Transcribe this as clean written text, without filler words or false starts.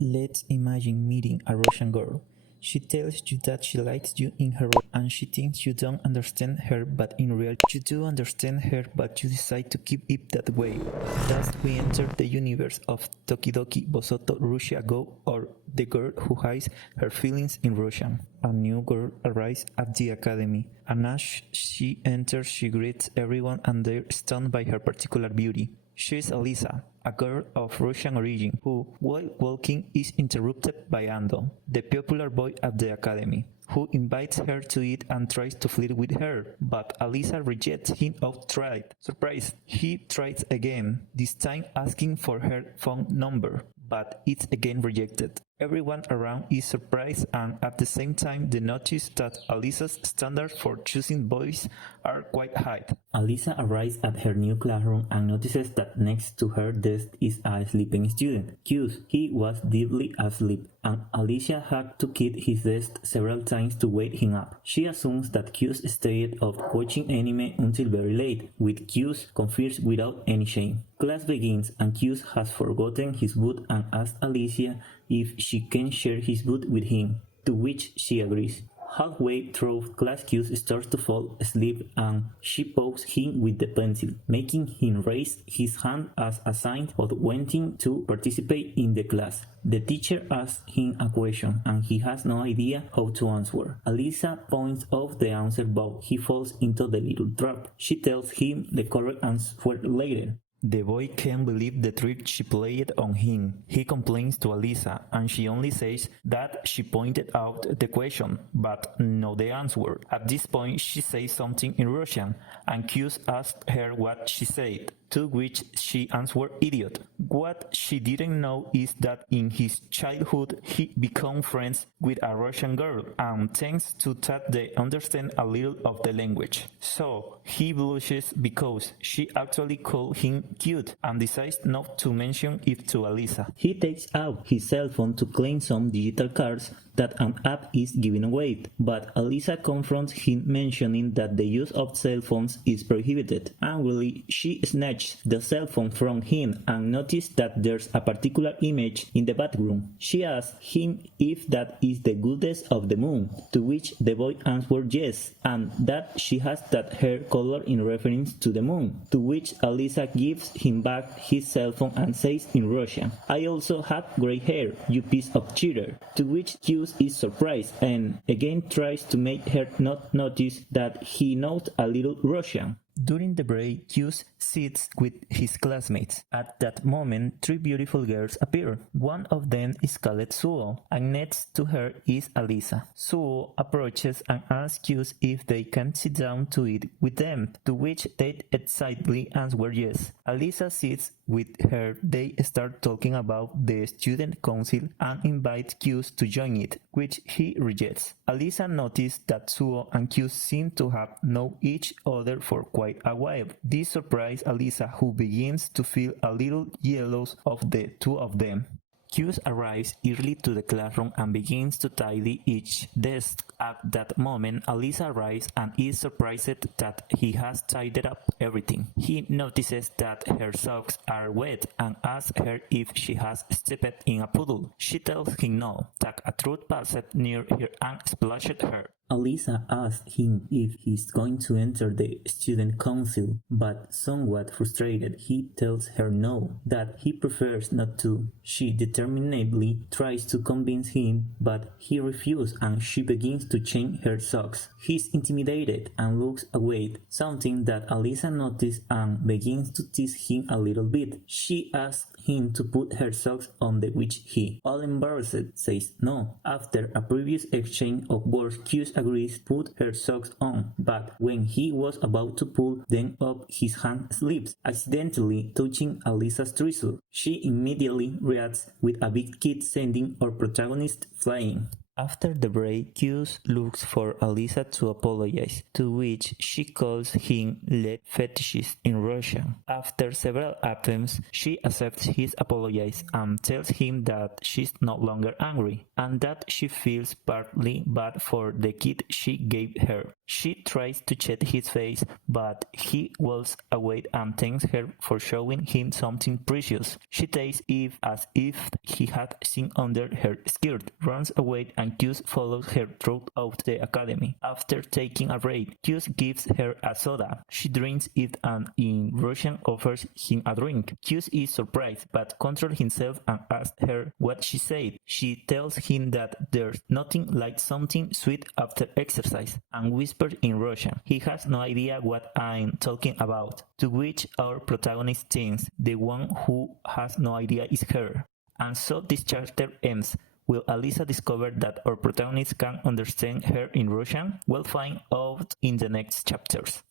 Let's imagine meeting a Russian girl. She tells you that she likes you in her and she thinks you don't understand her, but in reality you do understand her, but you decide to keep it that way. Thus we enter the universe of Tokidoki Bosotto Russia-go, or the girl who hides her feelings in Russian. A new girl arrives at the academy, and as she enters she greets everyone and they're stunned by her particular beauty. She is Alisa, a girl of Russian origin who, while walking, is interrupted by Ando, the popular boy at the academy, who invites her to eat and tries to flirt with her, but Alisa rejects him outright. Surprised, he tries again, this time asking for her phone number, but it's again rejected. Everyone around is surprised and at the same time they notice that Alisa's standards for choosing boys are quite high. Alisa arrives at her new classroom and notices that next to her desk is a sleeping student. Cuse, he was deeply asleep, and Alicia had to kid his desk several times to wake him up. She assumes that Cuse stayed up watching anime until very late, with Cuse confessed without any shame. Class begins and Cuse has forgotten his boot and asks Alicia if she can share his boot with him, to which she agrees. Halfway through class, Cuse starts to fall asleep and she pokes him with the pencil, making him raise his hand as a sign of wanting to participate in the class. The teacher asks him a question and he has no idea how to answer. Alisa points out the answer but he falls into the little trap. She tells him the correct answer later. The boy can't believe the trick she played on him. He complains to Alisa, and she only says that she pointed out the question, but not the answer. At this point, she says something in Russian, and Cuse asks her what she said, to which she answered idiot. What she didn't know is that in his childhood he became friends with a Russian girl, and thanks to that they understand a little of the language. So he blushes because she actually called him cute and decides not to mention it to Alisa. He takes out his cell phone to claim some digital cards that an app is giving away, but Alisa confronts him mentioning that the use of cell phones is prohibited. Angrily, she snatches the cell phone from him and notices that there's a particular image in the bathroom. She asks him if that is the goddess of the moon, to which the boy answers yes, and that she has that hair color in reference to the moon, to which Alisa gives him back his cell phone and says in Russian, I also have gray hair, you piece of cheater, to which Cuse is surprised and again tries to make her not notice that he knows a little Russian. During the break, Cuse sits with his classmates. At that moment, three beautiful girls appear. One of them is called Suo, and next to her is Alisa. Suo approaches and asks Cuse if they can sit down to eat with them, to which they excitedly answer yes. Alisa sits with her. They start talking about the student council and invite Cuse to join it, which he rejects. Alisa notices that Suo and Cuse seem to have known each other for quite a while. This surprises Alisa, who begins to feel a little jealous of the two of them. Cuse arrives early to the classroom and begins to tidy each desk. At that moment, Alisa arrives and is surprised that he has tidied up everything. He notices that her socks are wet and asks her if she has stepped in a puddle. She tells him no, that a truth passed near her and splashed her. Alisa asks him if he's going to enter the student council, but somewhat frustrated, he tells her no, that he prefers not to. She determinedly tries to convince him, but he refuses and she begins to change her socks. He's intimidated and looks away, something that Alisa notices and begins to tease him a little bit. She asks him to put her socks on, the which he, all embarrassed, says no. After a previous exchange of words, Cuse agrees to put her socks on, but when he was about to pull them up, his hand slips, accidentally touching Alisa's trousers. She immediately reacts with a big kick, sending our protagonist flying. After the break, Q's looks for Alisa to apologize, to which she calls him "le fetishist" in Russian. After several attempts, she accepts his apology and tells him that she's no longer angry, and that she feels partly bad for the kid she gave her. She tries to check his face, but he walks away and thanks her for showing him something precious. She takes it as if he had seen under her skirt, runs away, and Q's follows her throughout the academy. After taking a break, Q's gives her a soda. She drinks it and in Russian offers him a drink. Q's is surprised but controls himself and asks her what she said. She tells him that there's nothing like something sweet after exercise and whispers in Russian. He has no idea what I'm talking about, to which our protagonist thinks the one who has no idea is her. And so this chapter ends. Will Alisa discover that our protagonist can understand her in Russian? We'll find out in the next chapters.